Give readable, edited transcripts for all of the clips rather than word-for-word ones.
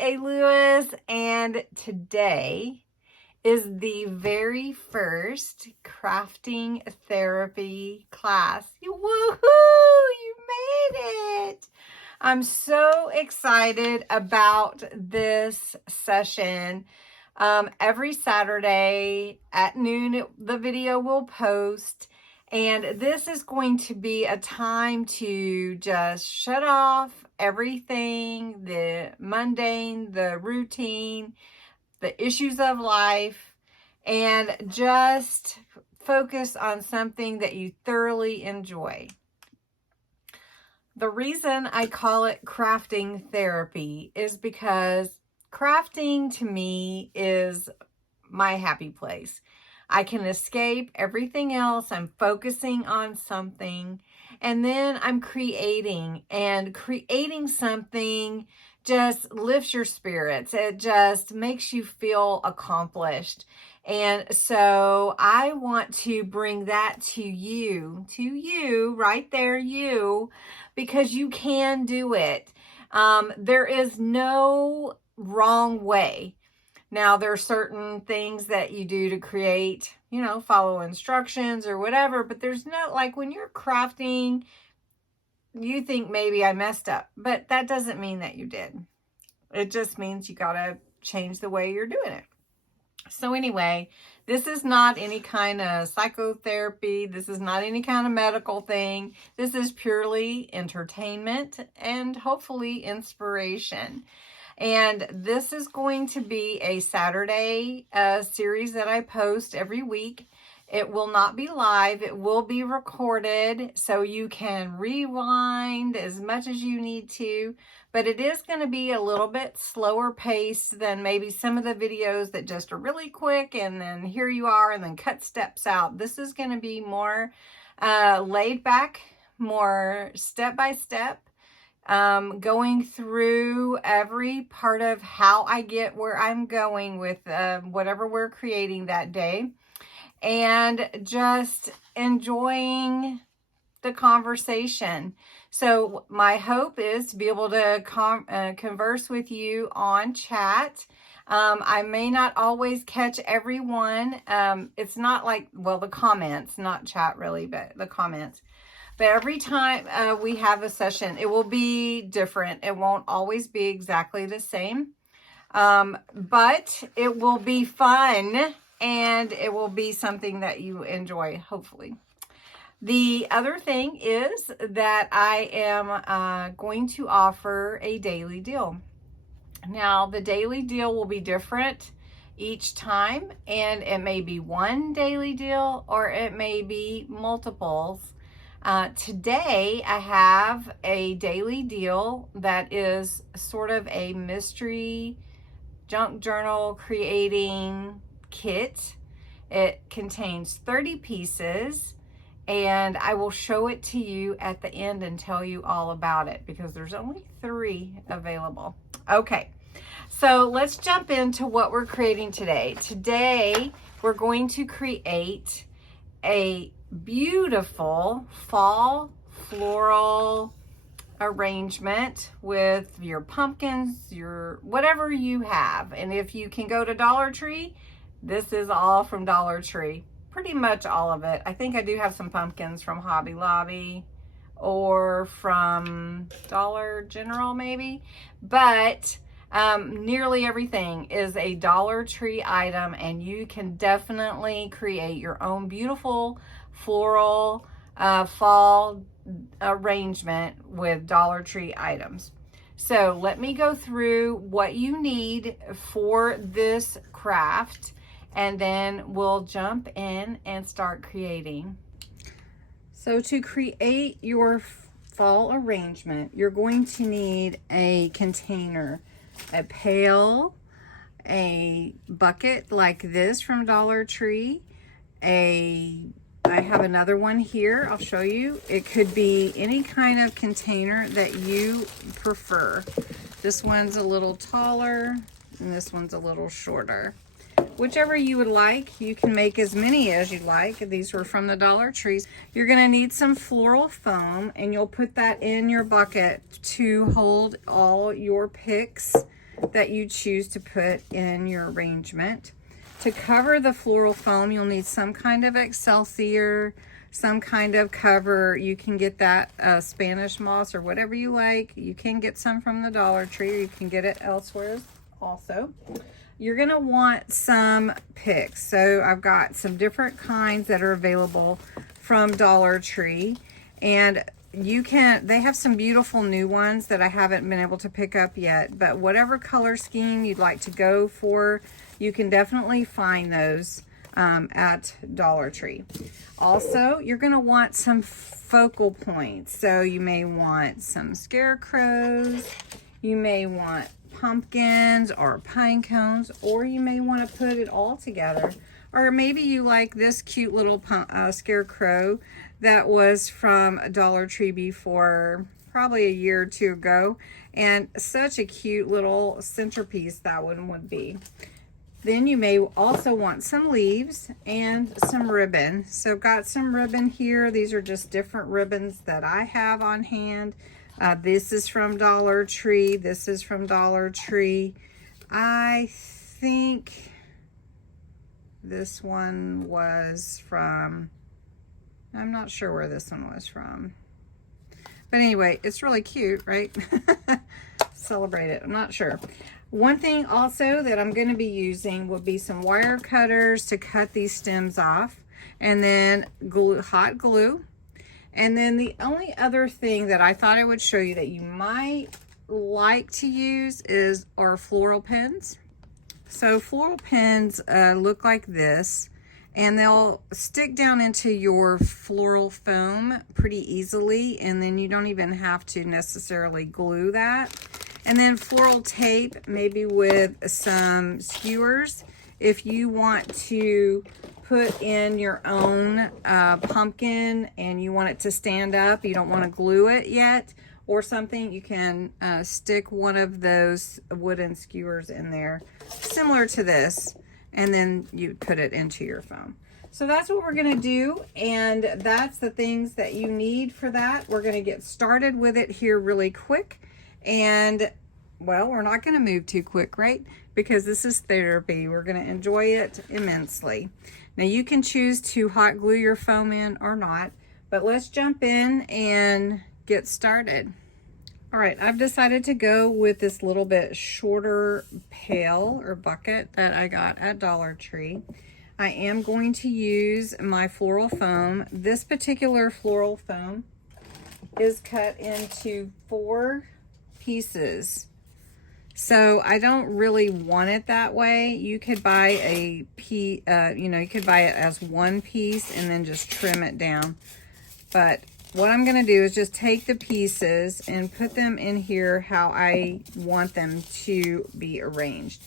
A. Lewis, and today is the very first crafting therapy class. Woohoo! You made it! I'm so excited about this session. Every Saturday at noon, the video will post. And this is going to be a time to just shut off everything, the mundane, the routine, the issues of life, and just focus on something that you thoroughly enjoy. The reason I call it crafting therapy is because crafting to me is my happy place. I can escape everything else. I'm focusing on something, and then I'm creating, and creating something just lifts your spirits. It just makes you feel accomplished. And so I want to bring that to you right there, you, because you can do it. There is no wrong way. Now, there are certain things that you do to create, follow instructions or whatever, but there's no, like when you're crafting, you think maybe I messed up, but that doesn't mean that you did. It just means you got to change the way you're doing it. So anyway, this is not any kind of psychotherapy. This is not any kind of medical thing. This is purely entertainment and hopefully inspiration. And this is going to be a Saturday series that I post every week. It will not be live. It will be recorded, so you can rewind as much as you need to. But it is going to be a little bit slower paced than maybe some of the videos that just are really quick and then here you are and then cut steps out. This is going to be more laid back, more step by step. Going through every part of how I get where I'm going with whatever we're creating that day, and just enjoying the conversation. So my hope is to be able to converse with you on chat. I may not always catch everyone. It's not like, well, the comments, not chat really, but the comments. But every time we have a session, it will be different. It won't always be exactly the same, but it will be fun, and it will be something that you enjoy, hopefully. The other thing is that I am going to offer a daily deal. Now, the daily deal will be different each time, and it may be one daily deal or it may be multiples. Today I have a daily deal that is sort of a mystery junk journal creating kit. It contains 30 pieces, and I will show it to you at the end and tell you all about it because there's only 3 available. Okay, so let's jump into what we're creating today. Today we're going to create a beautiful fall floral arrangement with your pumpkins, your whatever you have. And if you can go to Dollar Tree, this is all from Dollar Tree. Pretty much all of it. I think I do have some pumpkins from Hobby Lobby or from Dollar General maybe, but nearly everything is a Dollar Tree item, and you can definitely create your own beautiful floral fall arrangement with Dollar Tree items. So let me go through what you need for this craft, and then we'll jump in and start creating. So to create your fall arrangement, you're going to need a container, a pail, a bucket like this from Dollar Tree, I have another one here. I'll show you. It could be any kind of container that you prefer. This one's a little taller and this one's a little shorter. Whichever you would like, you can make as many as you like. These were from the Dollar Tree. You're going to need some floral foam, and you'll put that in your bucket to hold all your picks that you choose to put in your arrangement. To cover the floral foam, you'll need some kind of Excelsior, some kind of cover. You can get that Spanish moss or whatever you like. You can get some from the Dollar Tree, or you can get it elsewhere also. You're gonna want some picks. So I've got some different kinds that are available from Dollar Tree, and they have some beautiful new ones that I haven't been able to pick up yet, but whatever color scheme you'd like to go for, you can definitely find those at Dollar Tree. Also, you're going to want some focal points. So you may want some scarecrows, you may want pumpkins or pine cones, or you may want to put it all together. Or maybe you like this cute little scarecrow that was from Dollar Tree before, probably a year or two ago, and such a cute little centerpiece that one would be. Then you may also want some leaves and some ribbon. So I've got some ribbon here. These are just different ribbons that I have on hand. This is from Dollar Tree. This is from Dollar Tree. I think this one was from, I'm not sure where this one was from. But anyway, it's really cute, right? Celebrate it. I'm not sure. One thing also that I'm going to be using would be some wire cutters to cut these stems off, and then glue, hot glue. And then the only other thing that I thought I would show you that you might like to use are floral pins. So floral pins look like this, and they'll stick down into your floral foam pretty easily, and then you don't even have to necessarily glue that. And then floral tape, maybe with some skewers, if you want to put in your own pumpkin and you want it to stand up, you don't want to glue it yet or something, you can stick one of those wooden skewers in there, similar to this, and then you put it into your foam. So that's what we're gonna do, and that's the things that you need for that. We're gonna get started with it here really quick. And well, we're not going to move too quick, right? Because this is therapy. We're going to enjoy it immensely. Now you can choose to hot glue your foam in or not, but let's jump in and get started. All right, I've decided to go with this little bit shorter pail or bucket that I got at Dollar Tree. I am going to use my floral foam. This particular floral foam is cut into 4 pieces. So I don't really want it that way. You could buy you could buy it as one piece and then just trim it down. But what I'm gonna do is just take the pieces and put them in here how I want them to be arranged.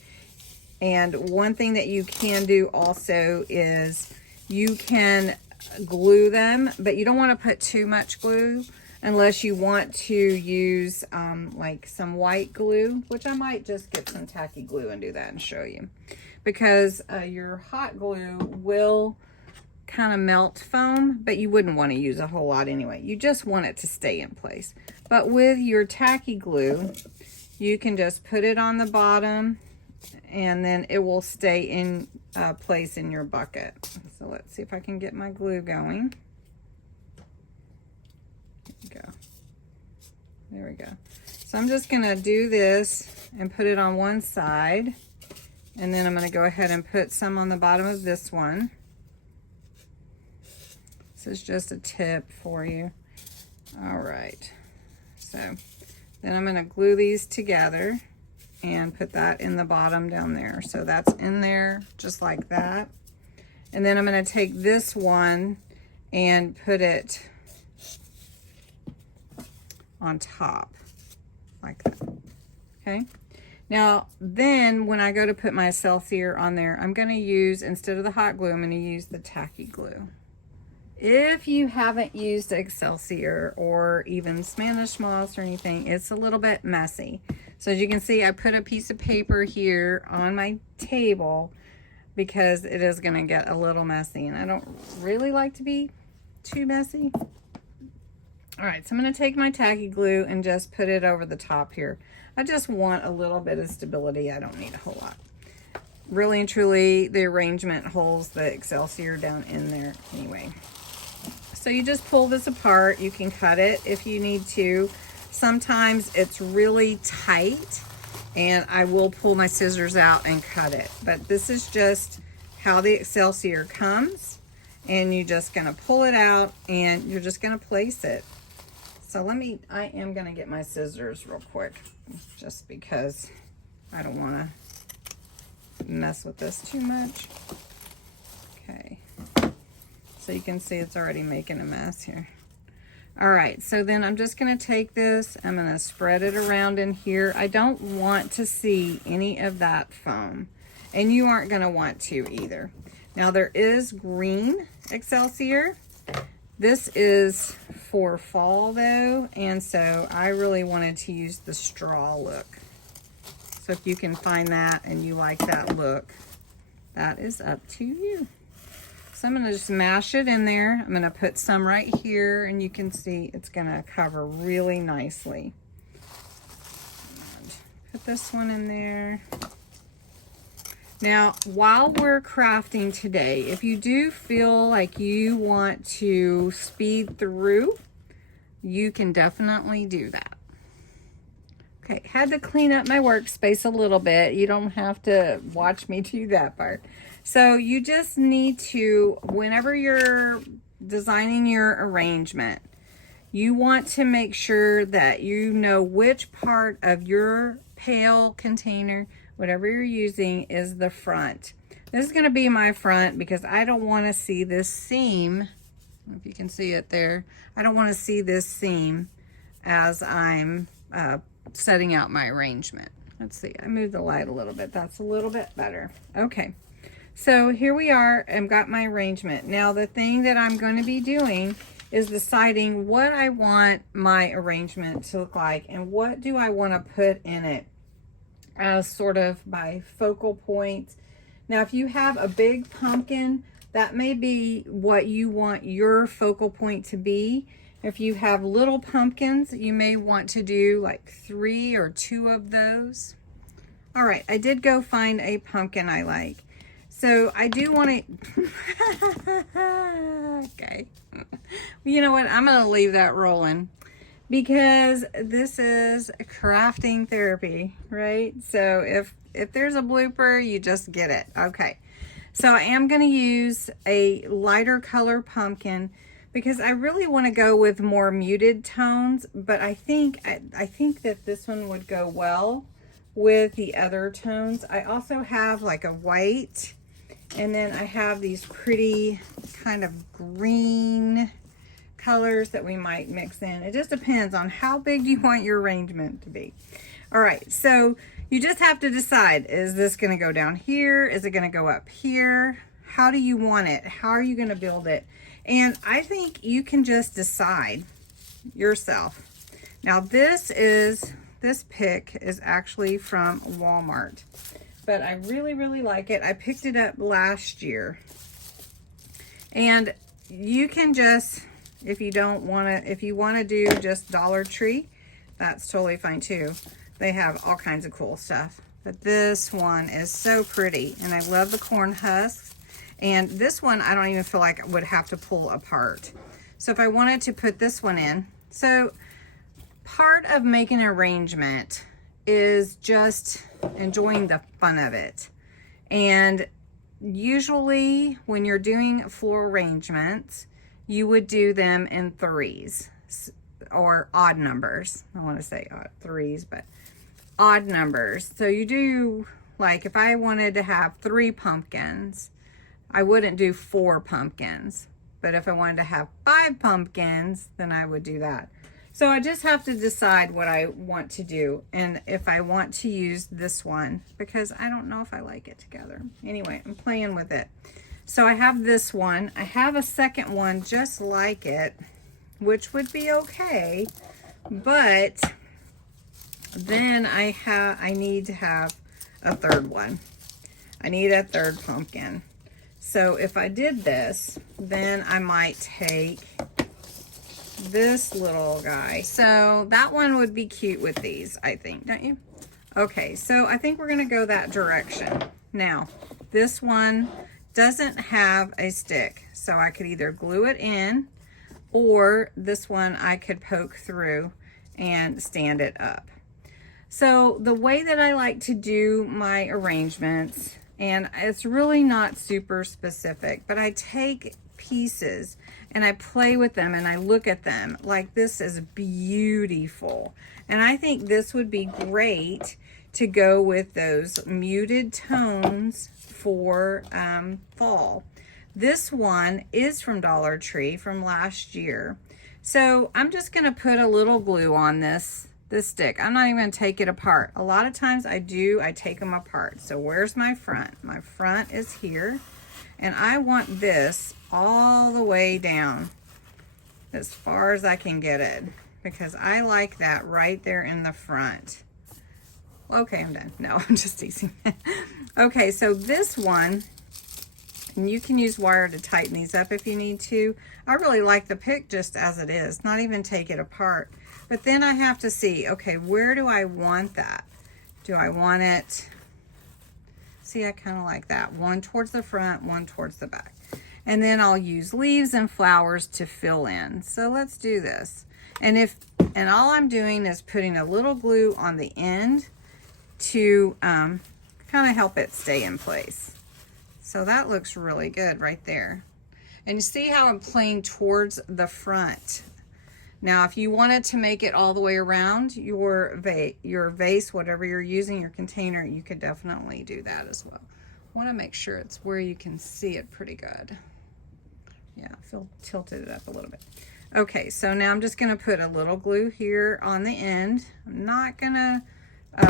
And one thing that you can do also is you can glue them, but you don't want to put too much glue unless you want to use like some white glue, which I might just get some tacky glue and do that and show you, because your hot glue will kind of melt foam, but you wouldn't want to use a whole lot anyway. You just want it to stay in place. But with your tacky glue, you can just put it on the bottom and then it will stay in place in your bucket. So let's see if I can get my glue going. There we go. So I'm just gonna do this and put it on one side, and then I'm gonna go ahead and put some on the bottom of this one. This is just a tip for you. All right, so then I'm gonna glue these together and put that in the bottom down there. So that's in there just like that. And then I'm gonna take this one and put it on top like that. Okay, now then when I go to put my Excelsior on there, I'm going to use, instead of the hot glue, I'm going to use the tacky glue. If you haven't used Excelsior or even Spanish moss or anything, it's a little bit messy. So as you can see, I put a piece of paper here on my table because it is going to get a little messy, and I don't really like to be too messy. All right, so I'm going to take my tacky glue and just put it over the top here. I just want a little bit of stability. I don't need a whole lot. Really and truly, the arrangement holds the Excelsior down in there anyway. So you just pull this apart. You can cut it if you need to. Sometimes it's really tight and I will pull my scissors out and cut it. But this is just how the Excelsior comes, and you're just gonna pull it out and you're just gonna place it. So I am gonna get my scissors real quick, just because I don't wanna mess with this too much. Okay, so you can see it's already making a mess here. All right, so then I'm just gonna take this, I'm gonna spread it around in here. I don't want to see any of that foam, and you aren't gonna want to either. Now there is green Excelsior. This is for fall though, and so I really wanted to use the straw look. So if you can find that and you like that look, that is up to you. So I'm gonna just mash it in there. I'm gonna put some right here, and you can see it's gonna cover really nicely. And put this one in there. Now, while we're crafting today, if you do feel like you want to speed through, you can definitely do that. Okay, had to clean up my workspace a little bit. You don't have to watch me do that part. So you just need to, whenever you're designing your arrangement, you want to make sure that you know which part of your pail container, whatever you're using, is the front. This is gonna be my front because I don't wanna see this seam. I don't know if you can see it there. I don't wanna see this seam as I'm setting out my arrangement. Let's see, I moved the light a little bit. That's a little bit better. Okay, so here we are. I've got my arrangement. Now the thing that I'm going to be doing is deciding what I want my arrangement to look like and what do I want to put in it as sort of my focal point. Now if you have a big pumpkin, that may be what you want your focal point to be. If you have little pumpkins, you may want to do like 3 or 2 of those. All right, I did go find a pumpkin I like. So I do want to, okay. You know what, I'm gonna leave that rolling because this is crafting therapy, right? So if there's a blooper, you just get it. Okay, so I am gonna use a lighter color pumpkin because I really want to go with more muted tones, but I think that this one would go well with the other tones. I also have like a white, and then I have these pretty kind of green colors that we might mix in. It just depends on how big you want your arrangement to be. All right, so you just have to decide, is this gonna go down here? Is it gonna go up here? How do you want it? How are you gonna build it? And I think you can just decide yourself. Now this pick is actually from Walmart, but I really, really like it. I picked it up last year. And you can just, if you want to do just Dollar Tree, that's totally fine too. They have all kinds of cool stuff. But this one is so pretty, and I love the corn husks. And this one, I don't even feel like I would have to pull apart. So if I wanted to put this one in, so part of making an arrangement is just enjoying the fun of it. And usually when you're doing floral arrangements, you would do them in 3s or odd numbers. I want to say threes, but odd numbers. So you do, like if I wanted to have 3 pumpkins, I wouldn't do 4 pumpkins. But if I wanted to have 5 pumpkins, then I would do that. So I just have to decide what I want to do and if I want to use this one, because I don't know if I like it together. Anyway, I'm playing with it. So I have this one. I have a second one just like it, which would be okay. But then I need to have a third one. I need a third pumpkin. So if I did this, then I might take this little guy. So that one would be cute with these, I think, don't you? Okay, so I think we're gonna go that direction. Now, this one doesn't have a stick, so I could either glue it in, or this one I could poke through and stand it up. So the way that I like to do my arrangements, and it's really not super specific, but I take pieces and I play with them and I look at them like this is beautiful. And I think this would be great to go with those muted tones for fall. This one is from Dollar Tree from last year. So I'm just gonna put a little glue on this stick. I'm not even gonna take it apart. A lot of times I take them apart. So where's my front? My front is here. And I want this all the way down as far as I can get it, because I like that right there in the front. Okay, I'm done. No, I'm just teasing. Okay, so this one, and you can use wire to tighten these up if you need to. I really like the pick just as it is, not even take it apart. But then I have to see, okay, where do I want that? Do I want it, see, I kind of like that. One towards the front, one towards the back. And then I'll use leaves and flowers to fill in. So let's do this. And all I'm doing is putting a little glue on the end to kind of help it stay in place. So that looks really good right there. And you see how I'm playing towards the front. Now, if you wanted to make it all the way around your vase, whatever you're using, your container, you could definitely do that as well. I want to make sure it's where you can see it pretty good. Yeah, tilted it up a little bit. Okay, so now I'm just going to put a little glue here on the end. I'm not going to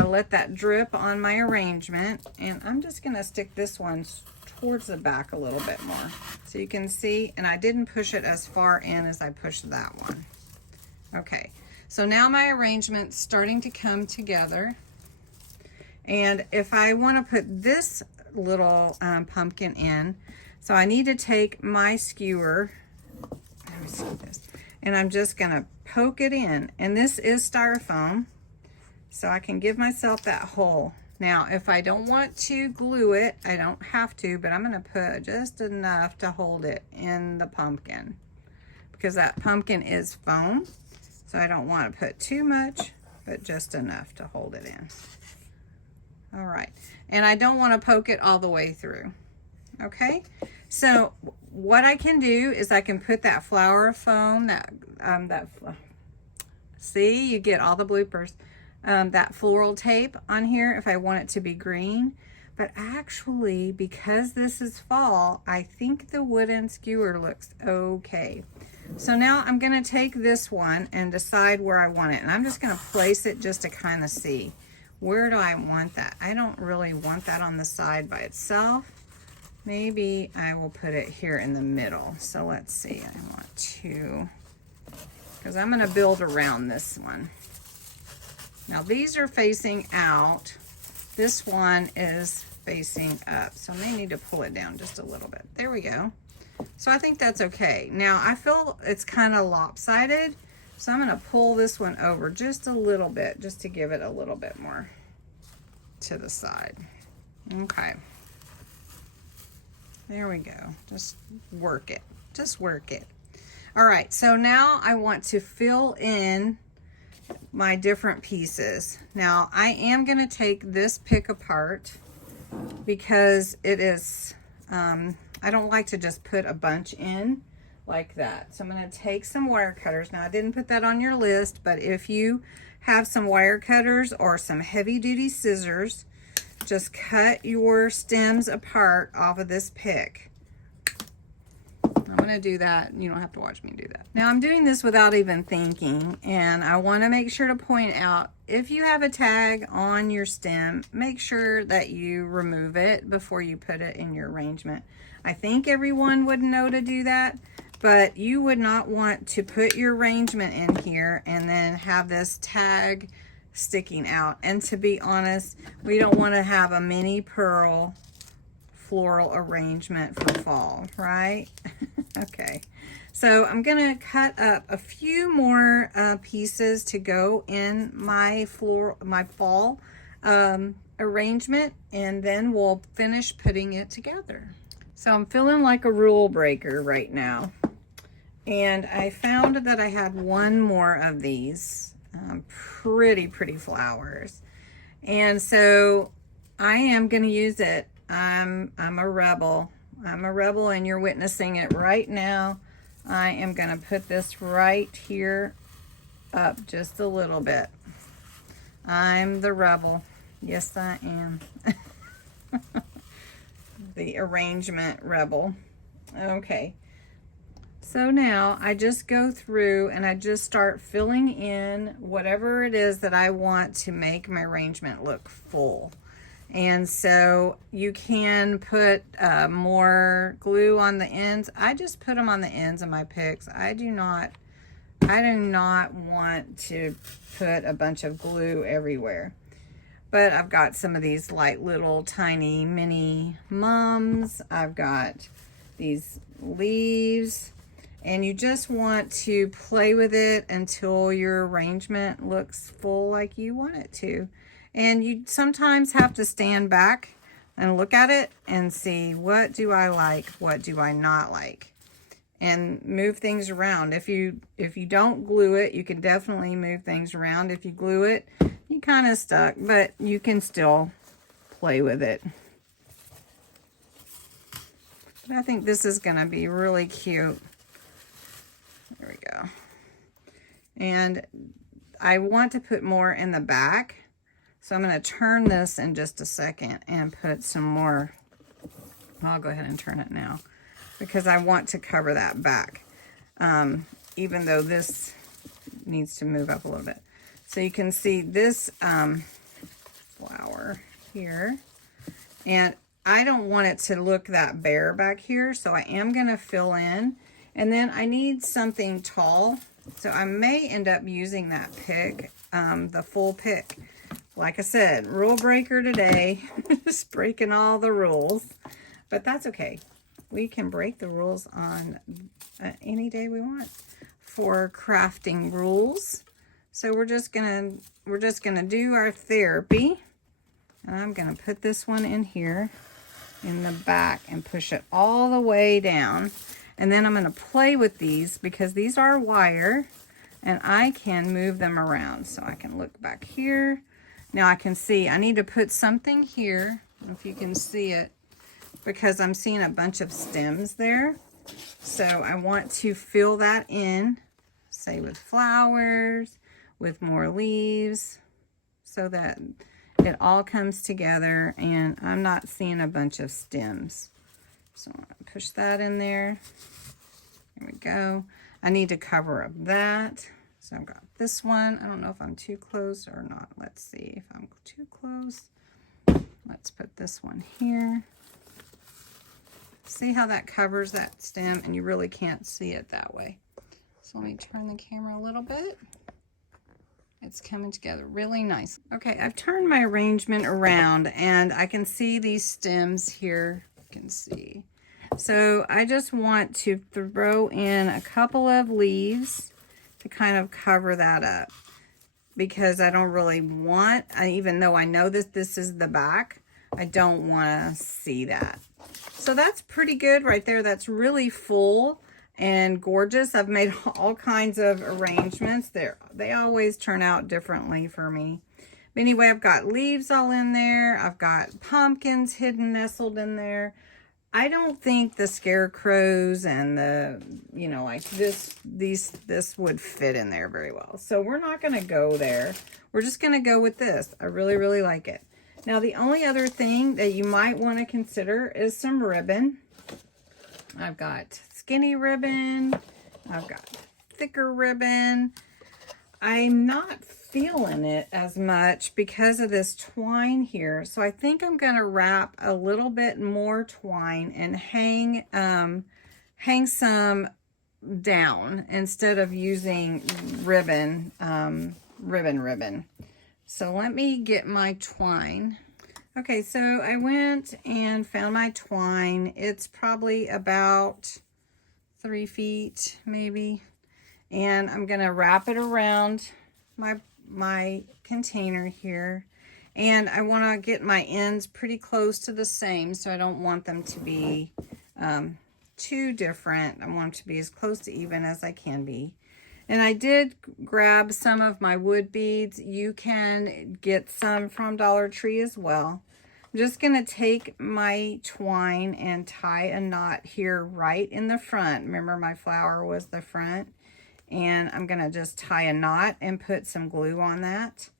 let that drip on my arrangement, and I'm just going to stick this one towards the back a little bit more so you can see, and I didn't push it as far in as I pushed that one. Okay, so now my arrangement's starting to come together, and if I want to put this little pumpkin in, so I need to take my skewer, let me see this, and I'm just going to poke it in, and this is styrofoam, so I can give myself that hole. Now, if I don't want to glue it, I don't have to, but I'm going to put just enough to hold it in the pumpkin, because that pumpkin is foam, so I don't want to put too much, but just enough to hold it in. All right, and I don't want to poke it all the way through. Okay, so what I can do is I can put that flower foam, see, you get all the bloopers, that floral tape on here if I want it to be green. But actually, because this is fall, I think the wooden skewer looks okay. So now I'm going to take this one and decide where I want it. And I'm just going to place it just to kind of see, where do I want that? I don't really want that on the side by itself. Maybe I will put it here in the middle. So let's see, I want to, because I'm going to build around this one. Now these are facing out. This one is facing up. So I may need to pull it down just a little bit. There we go. So I think that's okay. Now I feel it's kind of lopsided. So I'm going to pull this one over just a little bit, just to give it a little bit more to the side. Okay. There we go. Just work it. Just work it. All right. So now I want to fill in my different pieces. Now I am going to take this pick apart because it is, I don't like to just put a bunch in like that. So I'm going to take some wire cutters. Now I didn't put that on your list, but if you have some wire cutters or some heavy duty scissors, just cut your stems apart off of this pick. I'm going to do that. You don't have to watch me do that. Now I'm doing this without even thinking, and I want to make sure to point out, if you have a tag on your stem, make sure that you remove it before you put it in your arrangement. I think everyone would know to do that, but you would not want to put your arrangement in here and then have this tag sticking out. And to be honest, we don't want to have a mini pearl floral arrangement for fall, right? Okay, so I'm gonna cut up a few more pieces to go in my fall arrangement, and then we'll finish putting it together. So I'm feeling like a rule breaker right now, and I found that I had one more of these pretty flowers, and so I am going to use it. I'm a rebel. I'm a rebel, and you're witnessing it right now. I am going to put this right here up just a little bit. I'm the rebel. Yes, I am. The arrangement rebel. Okay. So now I just go through and I just start filling in whatever it is that I want to make my arrangement look full. And so you can put more glue on the ends. I just put them on the ends of my picks. I do not want to put a bunch of glue everywhere. But I've got some of these like little tiny mini mums. I've got these leaves, and you just want to play with it until your arrangement looks full like you want it to. And you sometimes have to stand back and look at it and see, what do I like, what do I not like, and move things around. If you don't glue it, you can definitely move things around. If you glue it, you kind of stuck, but you can still play with it. But I think this is going to be really cute. There we go. And I want to put more in the back, so I'm going to turn this in just a second and put some more. I'll go ahead and turn it now, because I want to cover that back, even though this needs to move up a little bit. So you can see this flower here, and I don't want it to look that bare back here, so I am going to fill in. And then I need something tall, so I may end up using that pick, the full pick. Like I said, rule breaker today, just breaking all the rules, but that's okay. We can break the rules on any day we want for crafting rules. So we're just gonna do our therapy, and I'm gonna put this one in here in the back and push it all the way down. And then I'm gonna play with these, because these are wire and I can move them around. So I can look back here. Now I can see I need to put something here, if you can see it, because I'm seeing a bunch of stems there. So I want to fill that in, say with flowers, with more leaves, so that it all comes together and I'm not seeing a bunch of stems. So I'm gonna push that in there. There we go. I need to cover up that. So I've got this one. I don't know if I'm too close or not. Let's see if I'm too close. Let's put this one here. See how that covers that stem, and you really can't see it that way. So let me turn the camera a little bit. It's coming together really nice. Okay, I've turned my arrangement around and I can see these stems here. You can see. So I just want to throw in a couple of leaves to kind of cover that up, because I don't really want, even though I know that this is the back, I don't want to see that. So that's pretty good right there. That's really full and gorgeous. I've made all kinds of arrangements. They always turn out differently for me. But anyway, I've got leaves all in there. I've got pumpkins hidden, nestled in there. I don't think the scarecrows and the, you know, like this would fit in there very well. So we're not going to go there. We're just going to go with this. I really like it. Now, the only other thing that you might want to consider is some ribbon. I've got skinny ribbon. I've got thicker ribbon. I'm not feeling it as much because of this twine here. So I think I'm going to wrap a little bit more twine and hang some down instead of using ribbon, ribbon. So let me get my twine. Okay, so I went and found my twine. It's probably about 3 feet maybe. And I'm gonna wrap it around my container here. And I wanna get my ends pretty close to the same, so I don't want them to be too different. I want them to be as close to even as I can be. And I did grab some of my wood beads. You can get some from Dollar Tree as well. I'm just gonna take my twine and tie a knot here right in the front. Remember, my flower was the front. And I'm gonna just tie a knot and put some glue on that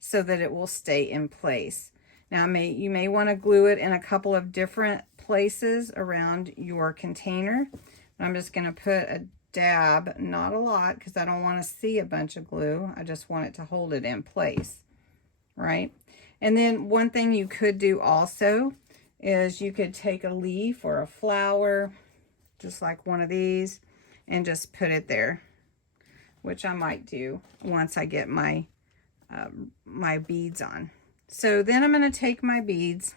so that it will stay in place. Now you may want to glue it in a couple of different places around your container. I'm just gonna put a dab, not a lot, because I don't want to see a bunch of glue. I just want it to hold it in place, right? And then one thing you could do also is you could take a leaf or a flower, just like one of these, and just put it there, which I might do once I get my my beads on. So then I'm going to take my beads.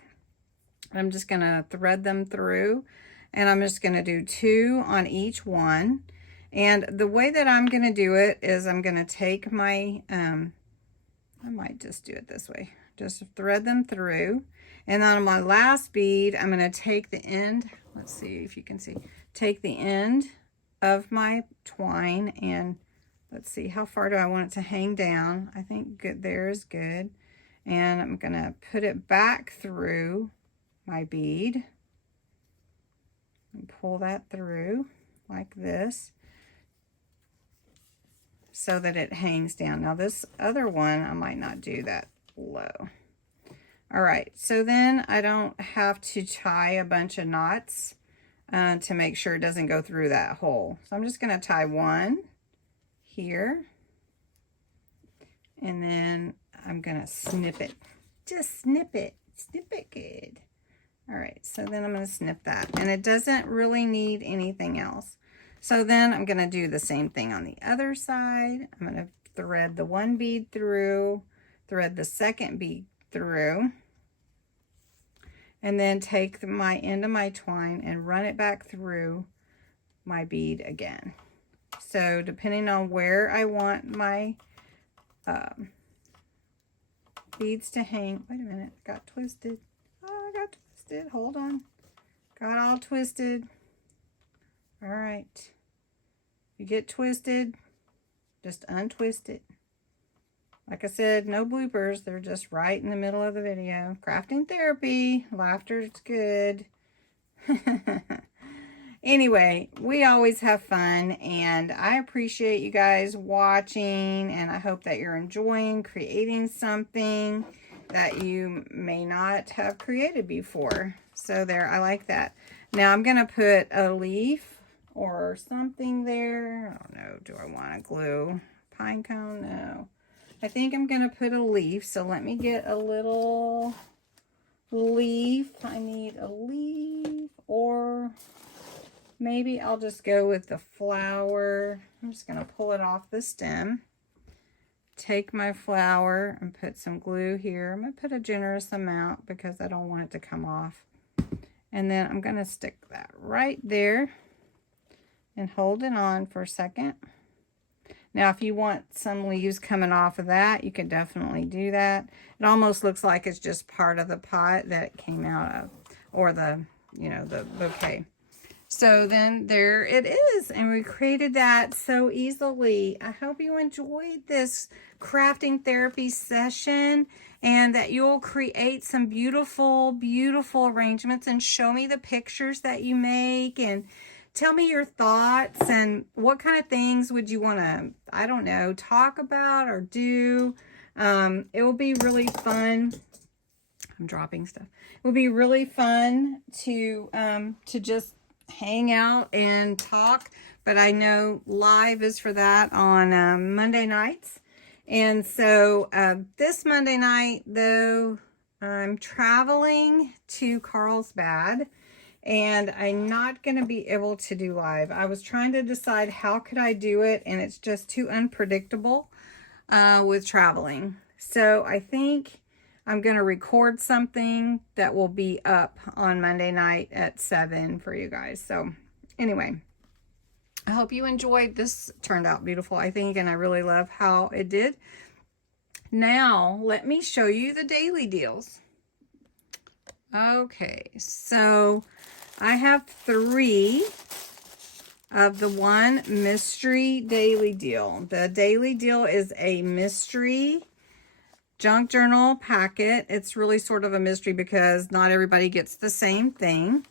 I'm just going to thread them through, and I'm just going to do 2 on each one. And the way that I'm going to do it is I'm going to take my, I might just do it this way. Just thread them through. And then on my last bead, I'm going to take the end. Let's see if you can see. Take the end of my twine and let's see, how far do I want it to hang down? I think good, there is good. And I'm going to put it back through my bead and pull that through like this so that it hangs down. Now this other one, I might not do that low. All right, so then I don't have to tie a bunch of knots to make sure it doesn't go through that hole. So I'm just going to tie one here, and then I'm gonna snip it. Just snip it good. All right, so then I'm gonna snip that, and it doesn't really need anything else. So then I'm gonna do the same thing on the other side. I'm gonna thread the one bead through, thread the second bead through, and then take my end of my twine and run it back through my bead again. So depending on where I want my beads to hang. Wait a minute, got twisted. Oh, I got twisted. Hold on. Got all twisted. All right. You get twisted, just untwist it. Like I said, no bloopers. They're just right in the middle of the video. Crafting therapy. Laughter's good. Anyway, we always have fun, and I appreciate you guys watching, and I hope that you're enjoying creating something that you may not have created before. So there, I like that. Now I'm going to put a leaf or something there. I don't know, do I want to glue pine cone? No. I think I'm going to put a leaf, so let me get a little leaf. I need a leaf, or maybe I'll just go with the flower. I'm just going to pull it off the stem. Take my flower and put some glue here. I'm going to put a generous amount because I don't want it to come off. And then I'm going to stick that right there and hold it on for a second. Now, if you want some leaves coming off of that, you can definitely do that. It almost looks like it's just part of the pot that it came out of, or the, you know, the bouquet. So then there it is, and we created that so easily. I hope you enjoyed this crafting therapy session, and that you'll create some beautiful, beautiful arrangements and show me the pictures that you make, and tell me your thoughts and what kind of things would you want to, I don't know, talk about or do. It will be really fun. I'm dropping stuff. It will be really fun to just hang out and talk, but I know live is for that on Monday nights. And so this Monday night, though, I'm traveling to Carlsbad, and I'm not going to be able to do live. I was trying to decide how could I do it, and it's just too unpredictable with traveling. So I think I'm going to record something that will be up on Monday night at 7 for you guys. So anyway, I hope you enjoyed. This turned out beautiful, I think, and I really love how it did. Now, let me show you the daily deals. Okay, so I have 3 of the one mystery daily deal. The daily deal is a mystery junk journal packet. It's really sort of a mystery because not everybody gets the same thing.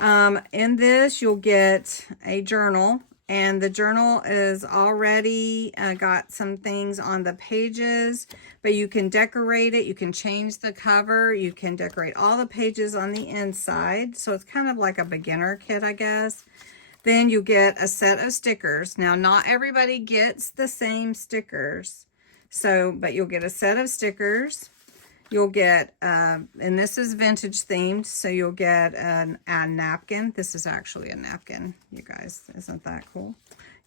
In this, you'll get a journal, and the journal is already got some things on the pages, but you can decorate it. You can change the cover. You can decorate all the pages on the inside. So it's kind of like a beginner kit, I guess. Then you get a set of stickers. Now, not everybody gets the same stickers. So, but you'll get a set of stickers. You'll get, and this is vintage themed, so you'll get a napkin. This is actually a napkin, you guys. Isn't that cool?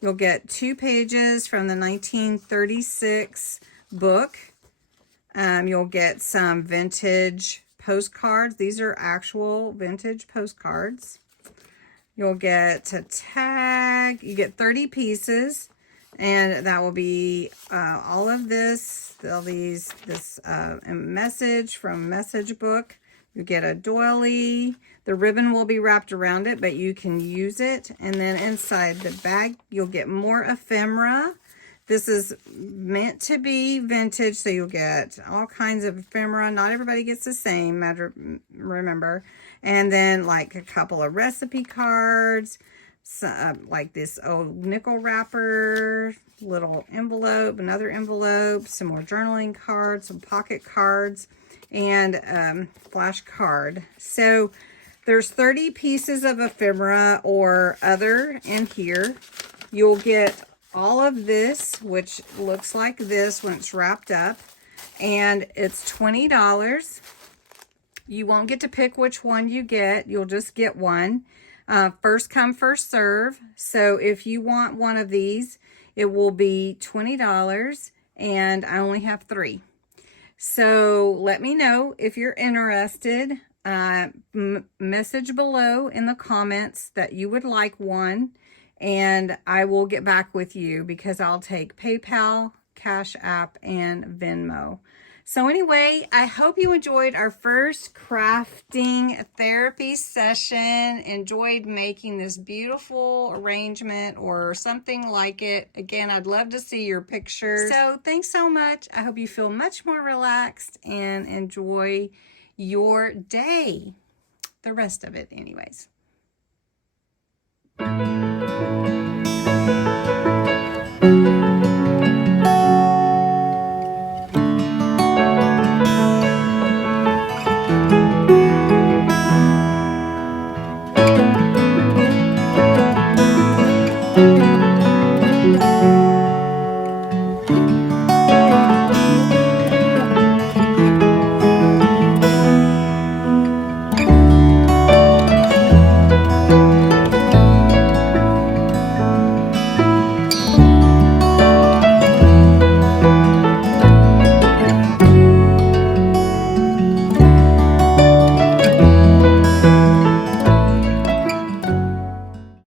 You'll get 2 pages from the 1936 book. You'll get some vintage postcards. These are actual vintage postcards. You'll get a tag. You get 30 pieces. And that will be all of this, this message from message book. You get a doily. The ribbon will be wrapped around it, but you can use it. And then inside the bag, you'll get more ephemera. This is meant to be vintage, so you'll get all kinds of ephemera. Not everybody gets the same, remember. And then like a couple of recipe cards. Like this old nickel wrapper, little envelope, another envelope, some more journaling cards, some pocket cards, and flash card. So there's 30 pieces of ephemera or other in here. You'll get all of this, which looks like this when it's wrapped up, and it's $20. You won't get to pick which one you get. You'll just get one. First come, first serve. So if you want one of these, it will be $20, and I only have 3. So let me know if you're interested. Message below in the comments that you would like one, and I will get back with you because I'll take PayPal, Cash App, and Venmo. So anyway, I hope you enjoyed our first crafting therapy session. Enjoyed making this beautiful arrangement or something like it. Again, I'd love to see your pictures. So thanks so much. I hope you feel much more relaxed and enjoy your day. The rest of it anyways.